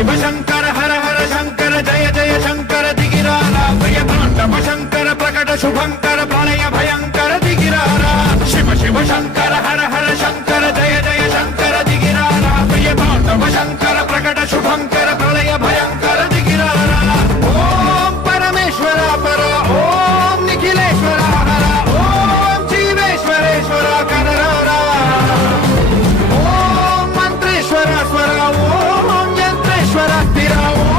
శివ శంకర హర హర శంకర జయ జయ శంకర దిగిరారా ప్రియతాండవ శంకర ప్రకట శుభంకర ప్రళయ భయంకర దిగిరారా శివ శివ శంకర హర హర శంకర జయ జయ శంకర దిగిరారా ప్రియతాండవ శంకర ప్రకట శుభంకర ప్రళయ భయంకర దిగిరారా ఓం పరమేశ్వర పర ఓం నిఖిలేశ్వర హర ఓం జీవేశ్వరేశ్వర కనరారా ఓం మంత్రేశ్వర స్వర ఓం యంత్రేశ్వర స్థిర ఓం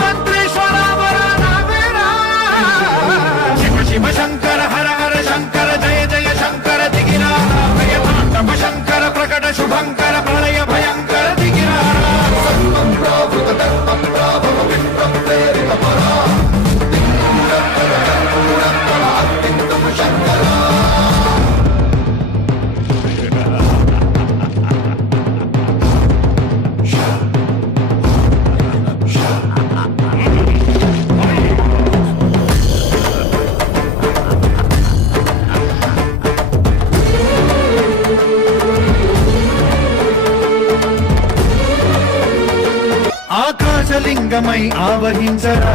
తంత్రేశ్వర వర నవేరా శివ శివ శంకర హర హర శంకర జయ జయ శంకర దిగిరారా ప్రియతాండవ శంకర ప్రకట శుభంకర ప్రళయ భయంకర దిగిరారా సర్వం ప్రావృత ధర్మం ప్రాభవ విప్రం ప్రేరిత పరా శంకర ఆకాశలింగమై ఆవహించరా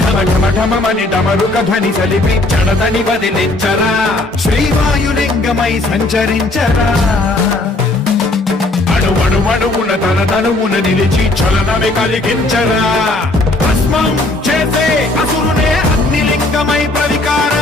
ఢమ ఢమ ఢమమని డమరుక ధ్వని సలిపి చడదని వదిలించరా శ్రీవాయులింగమై సంచరించరా అణువణువున తన తనువున నిలిచి చలనమే కలిగించరా భస్మం చేసే అసురునే అగ్నిలింగమై ప్రవికార